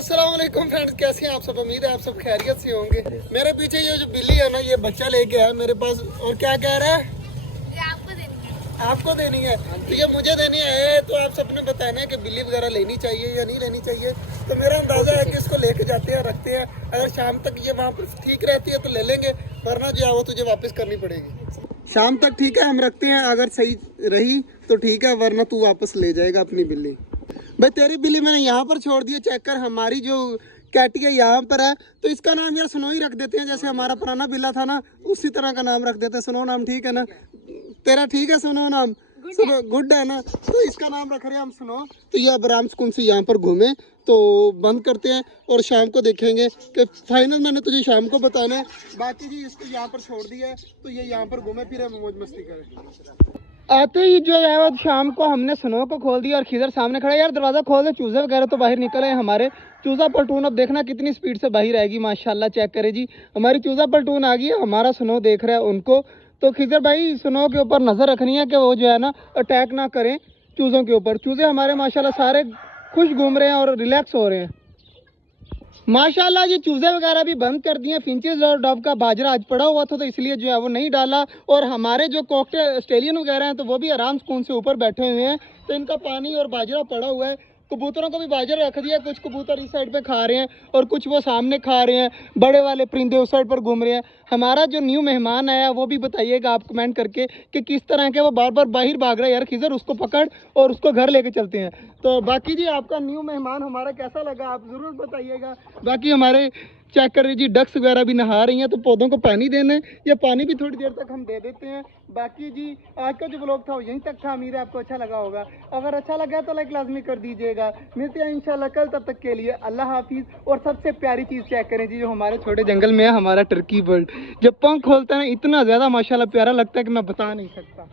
अस्सलाम वालेकुम फ्रेंड्स, कैसे हैं आप सब। उम्मीद है आप सब खैरियत से होंगे। मेरे पीछे ये जो बिल्ली है ना, ये बच्चा लेके आया मेरे पास और क्या कह रहा है, आपको देनी है। तो ये मुझे देनी है। तो आप सबने बताना है कि बिल्ली वगैरह लेनी चाहिए या नहीं लेनी चाहिए। तो मेरा अंदाजा है कि इसको लेके जाते हैं, रखते हैं। अगर शाम तक ये वहाँ पर ठीक रहती है तो ले लेंगे, वरना जो है वो तुझे वापस करनी पड़ेगी। शाम तक ठीक है, हम रखते हैं। अगर सही रही तो ठीक है, वरना तू वापस ले जाएगा अपनी बिल्ली। भाई तेरी बिल्ली मैंने यहाँ पर छोड़ दी है, चेक कर। हमारी जो कैटी है यहाँ पर है, तो इसका नाम यार स्नो ही रख देते हैं। जैसे हमारा पुराना बिल्ला था ना, उसी तरह का नाम रख देते हैं, स्नो नाम। ठीक है ना, तेरा ठीक है स्नो नाम, गुड है ना। तो इसका नाम रख रहे हैं हम स्नो। तो ये अब आराम सुकून से यहाँ पर घूमे। तो बंद करते हैं और शाम को देखेंगे कि फाइनल मैंने तुझे शाम को बताना है। बाकी जी इसको यहाँ पर छोड़ दिया है, तो ये यहाँ पर घूमे फिर मौज मस्ती करे। आते ही जो है वो शाम को हमने स्नो को खोल दिया और खिजर सामने खड़ा। यार दरवाज़ा खोल दे, चूजे वगैरह तो बाहर निकल आए हमारे। चूजा पलटून अब देखना कितनी स्पीड से बाहर आएगी, माशाल्लाह। चेक करे जी, हमारी चूजा पलटून आ गई है, हमारा स्नो देख रहा है उनको। तो खिजर भाई स्नो के ऊपर नज़र रखनी है कि वो जो है ना अटैक ना करें चूज़ों के ऊपर। चूजे हमारे माशाल्लाह सारे खुश घूम रहे हैं और रिलैक्स हो रहे हैं माशाल्लाह जी। चूजे वगैरह भी बंद कर दिए। फिंचेस और डव का बाजरा आज पड़ा हुआ था, तो इसलिए जो है वो नहीं डाला। और हमारे जो कॉकटेल ऑस्ट्रेलियन वगैरह हैं, तो वो भी आराम सुकून से ऊपर बैठे हुए हैं। तो इनका पानी और बाजरा पड़ा हुआ है। कबूतरों को भी बाजरा रख दिया। कुछ कबूतर इस साइड पे खा रहे हैं और कुछ वो सामने खा रहे हैं। बड़े वाले परिंदे उस साइड पर घूम रहे हैं। हमारा जो न्यू मेहमान आया वो भी बताइएगा आप कमेंट करके कि किस तरह के वो बार बार बाहर भाग रहा है। यार खिजर उसको पकड़ और उसको घर लेके चलते हैं। तो बाकी जी आपका न्यू मेहमान हमारा कैसा लगा आप ज़रूर बताइएगा। बाकी हमारे चेक कर जी डक्स वगैरह भी नहा रही हैं, तो पौधों को पानी देना है, या पानी भी थोड़ी देर तक हम दे देते हैं। बाकी जी आज का जो ब्लॉग था वो यहीं तक था। उम्मीद है आपको अच्छा लगा होगा। अगर अच्छा लगा तो लाइक लाजमी कर दीजिएगा। मिलते हैं इंशाल्लाह कल, तब तक के लिए अल्लाह हाफिज़। और सबसे प्यारी चीज़ चेक करें जी, जो हमारे छोटे जंगल में है, हमारा टर्की बर्ड जब पंख खोलता है ना, इतना ज़्यादा माशाल्लाह प्यारा लगता है कि मैं बता नहीं सकता।